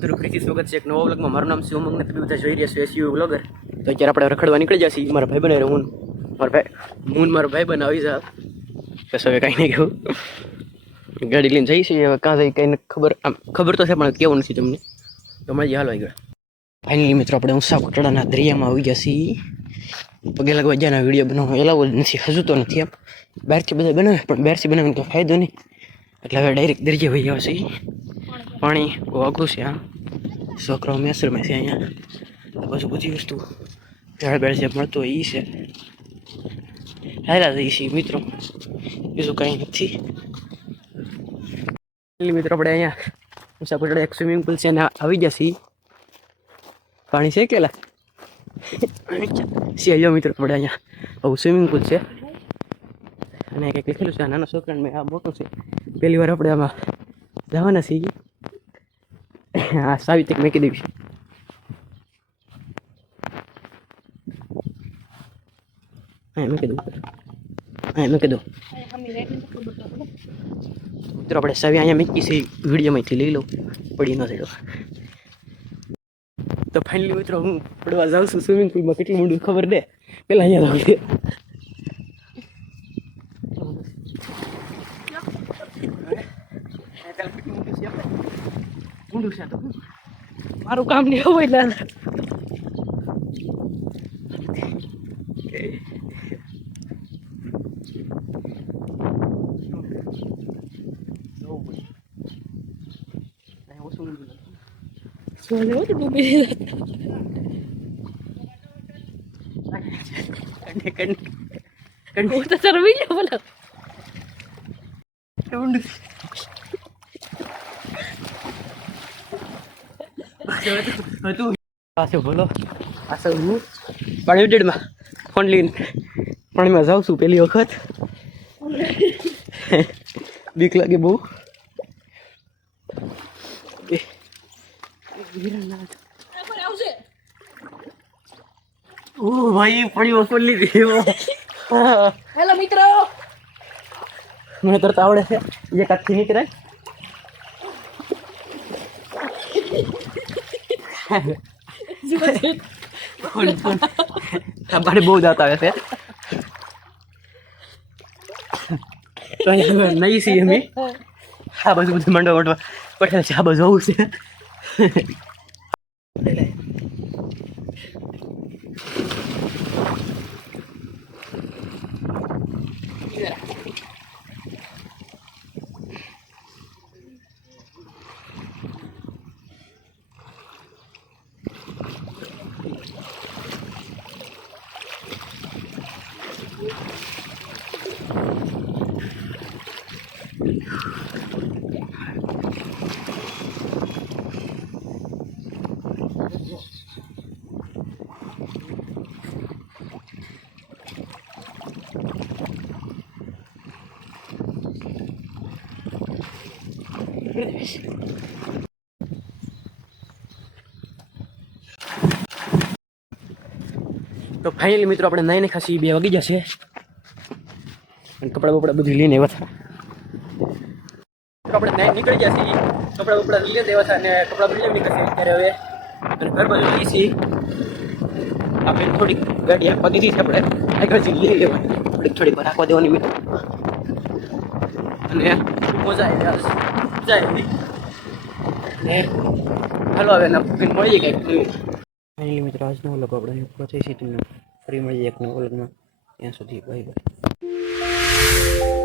બધું ફરીથી સ્વાગત છે એક નવા વ્લોગમાં. મારું નામ છે ઉમંગ ને તમે બધા જોઈ રહ્યા છો એસયુ વ્લોગર. તો અત્યારે આપણે રખડવા નીકળી જશે. મારા ભાઈ બને હું મારો ભાઈ બને આવી જા કશો હવે કાંઈ નહીં કહું. ગાડી લઈને જઈશું હવે કાં જઈ કંઈ ખબર આમ ખબર તો છે પણ કેવું નથી તમને. તો મળીએ હાલો આગળ. ફાઇનલી મિત્રો આપણે ઊંસા કોટડાના દરિયામાં આવી જશે. પગે લગવા જ્યાંના વિડીયો બનાવવાનો એલાવો જ નથી, હજુ તો નથી. એમ બહારથી બધા બનાવે પણ બહારથી બનાવીને કંઈ ફાયદો નહીં, એટલે હવે ડાયરેક્ટ દરિયા વહી આવશે. પાણી બહુ અઘરું છે. આમ છોકરાઓ મેસરમાં છે અહીંયા બધું બધી વસ્તુ ઝાડ બેડ જે મળતો હોય એ છે. હારા જઈએ છીએ મિત્રો, બીજું કાંઈ નથી. મિત્રો આપણે અહીંયા મુસાફર એક સ્વિમિંગ પુલ છે અને આવી જશે. પાણી છે કેલા સિયા મિત્રો આપણે અહીંયા આવું સ્વિમિંગ પુલ છે અને કંઈક લખેલું છે. નાના છોકરાને મેં આ મોટું છે પહેલી વાર આપણે આમાં જવાના છીએ. હા સાવિત્રી મેં કીધું મેં કીધું મિત્રો આપણે સાવી અહીંયા મૂકી છે વિડીયોમાંથી લઈ લો, પડી ન ચડો. તો ફાઇનલી મિત્રો હું પડવા જાઉં છું સ્વિમિંગ પુલમાં. કેટલું મોડું ખબર દે પેલા અહીંયા જાઉં છે. મારું કામ નહીં હોય એટલે બોલો આ હું પાણી ઉડેડમાં ફોન લઈને પાણીમાં જાઉં છું પહેલી વખત. બીક લાગે બહુ. ઓ ભાઈ પાણીમાં ફોન લીધી. હેલો મિત્રો, મને તરત આવડે છે. એ કાથી નીકળે બારે બહુ દાંત આવે છે. નહીં છીએ અમે આ બાજુ બધું મંડવા પડે છે. આ બાજુ આવું છે. તો ફાઇનલી મિત્રો આપણે નાઈને ખાસી 2 વાગી જશે અને કપડાં બપડા બધું લઈને આવ્યા હતા. આપણે નાઈને નીકળી જશે, કપડાં બપડા લઈને આવ્યા હતા અને કપડાં બદલી નીકળશે અત્યારે હવે. અને ઘર બાજુ લઈ છીએ આપણે થોડીક ગાડી આપવા દીધી છે. આપણે આગળ લઈ લેવા થોડીક વાર રાખવા દેવાની મિત્રો અને મજા જાય ને હાલો હવે મળીએ કંઈક. ફાઇનલી મિત્રો આજનો વ્લોગ આપણે પહોંચે છે. તમને ફરી મળીએ એક નવા વ્લોગમાં. ત્યાં સુધી બાય બાય.